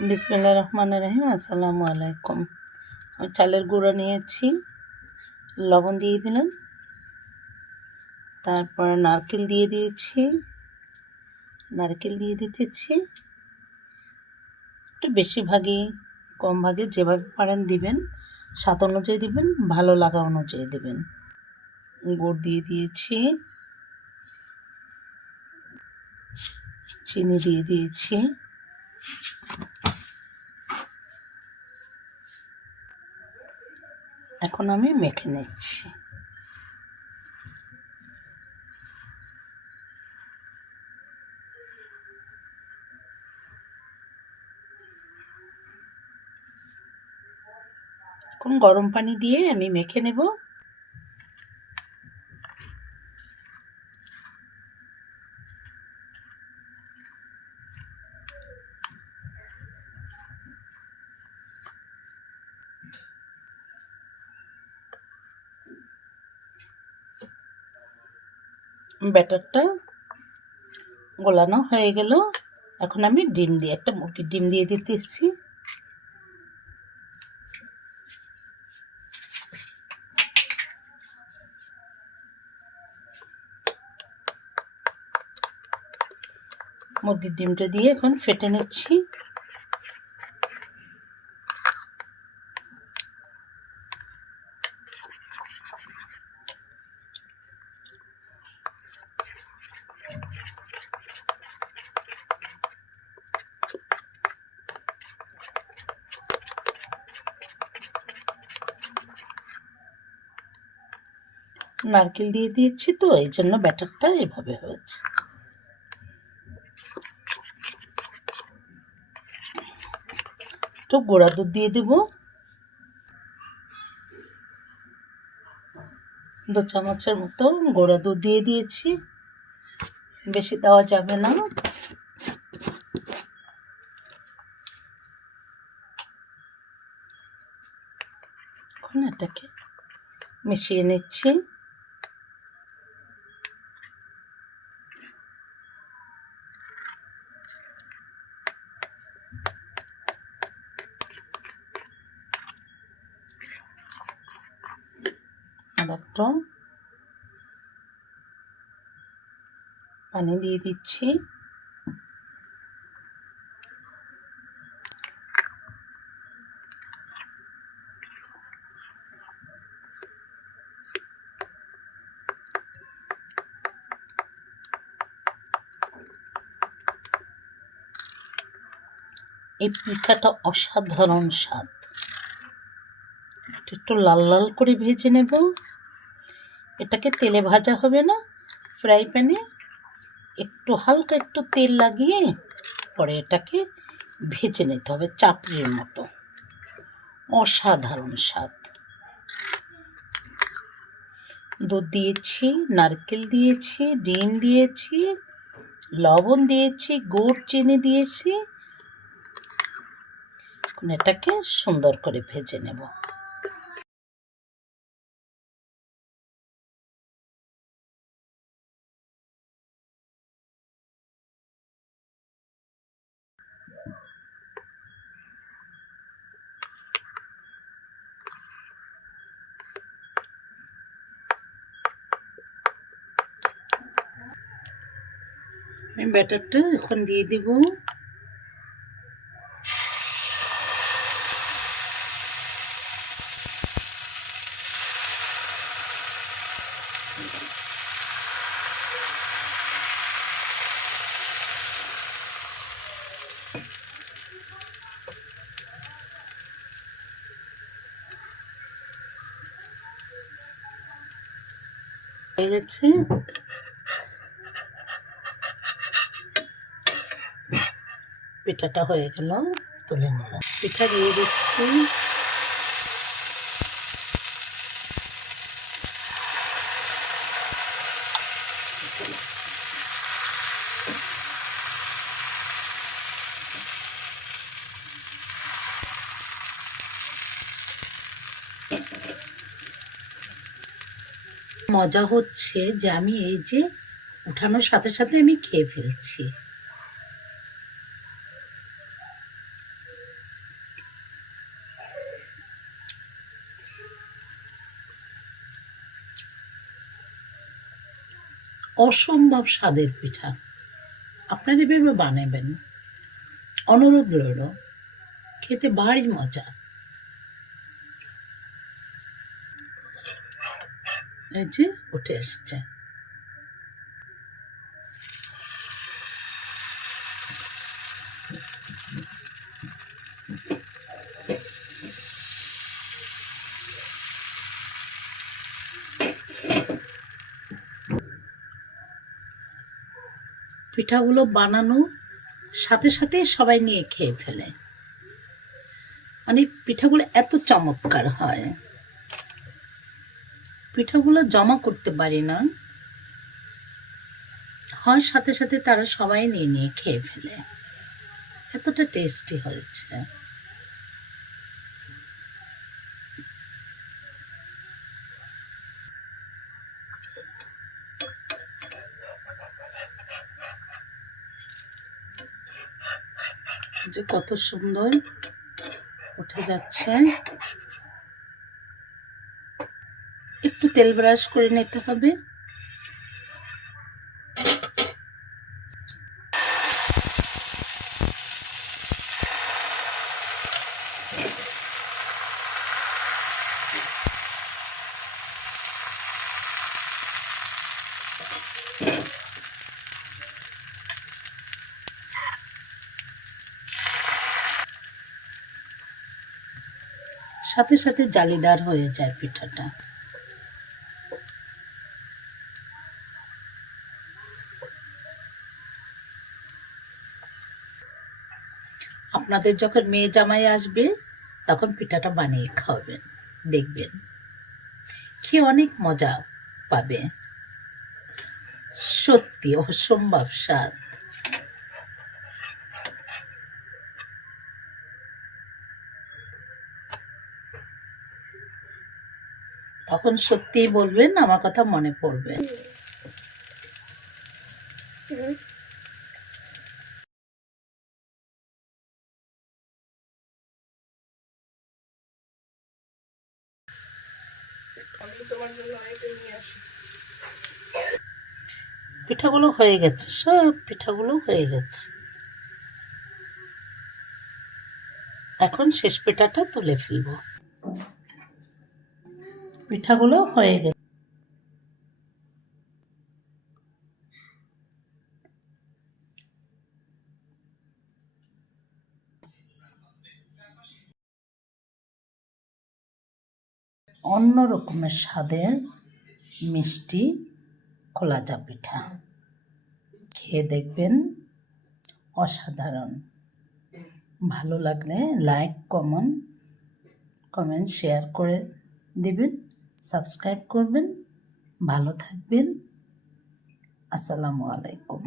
বিসমিল্লাহির রহমানির রহিম। আসসালামু আলাইকুম। আমি চালের গুঁড়ো নিয়েছি, লবণ দিয়ে দিলাম, তারপর নারকেল দিয়ে দিয়েছি, নারকেল দিয়ে দিতেছি। একটু বেশি ভাগে কম ভাগে যেভাবে পারেন দিবেন, স্বাদ অনুযায়ী দিবেন, ভালো লাগা অনুযায়ী দিবেন। গুড় দিয়ে দিয়েছি, চিনি দিয়ে দিয়েছি, এখন আমি মেখে নিচ্ছি। এখন গরম পানি দিয়ে আমি মেখে নেব। ব্যাটারটা গোলানো হয়ে গেল। এখন আমি একটা মুরগির ডিম দিয়ে দিতেছি। মুরগির ডিমটা দিয়ে এখন ফেটে নিচ্ছি। নারকেল দিয়ে দিয়েছি তো এই জন্য ব্যাটারটা এভাবে হয়েছে। একটু গুঁড়া দুধ দিয়ে দেব, 2 চামচের মতো গুঁড়া দুধ দিয়ে দিয়েছি, বেশি দেওয়া যাবে না। এখন এটাকে মিশিয়ে নিচ্ছি। আর একটু পানি দিয়ে দিচ্ছি। এই পিঠাটা অসাধারণ স্বাদ। একটু লাল লাল করে ভেজে নেব। এটাকে তেলে ভাজা হবে না, ফ্রাই প্যানে একটু হালকা একটু তেল লাগিয়ে পরে এটাকে ভেজে নিতে হবে চাপড়ির মতো। অসাধারণ স্বাদ। দুধ দিয়েছি, নারকেল দিয়েছি, ডিম দিয়েছি, লবণ দিয়েছি, গুড় চিনি দিয়েছি। এটাকে সুন্দর করে ভেজে নেব। আমি ব্যাটারটা এখন দিয়ে দেব। হয়ে গেছে। পিঠাটা হয়ে গেল, তুলে নিলাম। পিঠা দিয়ে দিচ্ছি। মজা হচ্ছে যে আমি এই যে উঠানোর সাথে সাথে আমি খেয়ে ফেলছি। অসম্ভব স্বাদের পিঠা। আপনারা এভাবে বানাবেন, অনুরোধ রইল। খেতে ভারী মজা। এই যে উঠে এসছে। পিঠাগুলো বানানো সাথে সাথে সবাই নিয়ে খেয়ে ফেলে। মানে পিঠাগুলো এত চমৎকার হয়। পিঠাগুলো জমা করতে পারি না, হয় সাথে সাথে তারা সবাই নিয়ে নিয়ে খেয়ে ফেলে। এতটা টেস্টি হয়েছে। যে কত সুন্দর উঠে যাচ্ছে। একটু তেল ব্রাশ করে নিতে হবে। সাথে সাথে জালিদার হয়ে যায় পিঠাটা। আপনাদের যখন মেয়ে জামাই আসবে তখন পিঠাটা বানিয়ে খাওয়াবেন, দেখবেন খেয়ে অনেক মজা পাবে। সত্যি অসম্ভব স্বাদ। তখন সত্যিই বলবেন, আমার কথা মনে পড়বে। পিঠাগুলো হয়ে গেছে, সব পিঠাগুলো হয়ে গেছে। এখন শেষ পিঠাটা তুলে ফেলব। পিঠাগুলো হয়ে গেছে। অন্য রকমের স্বাদের মিষ্টি খোলাজা পিঠা। খেয়ে দেখবেন, অসাধারণ। ভালো লাগলে লাইক কমেন্ট শেয়ার করে দেবেন, সাবস্ক্রাইব করবেন। ভালো থাকবেন। আসসালামু আলাইকুম।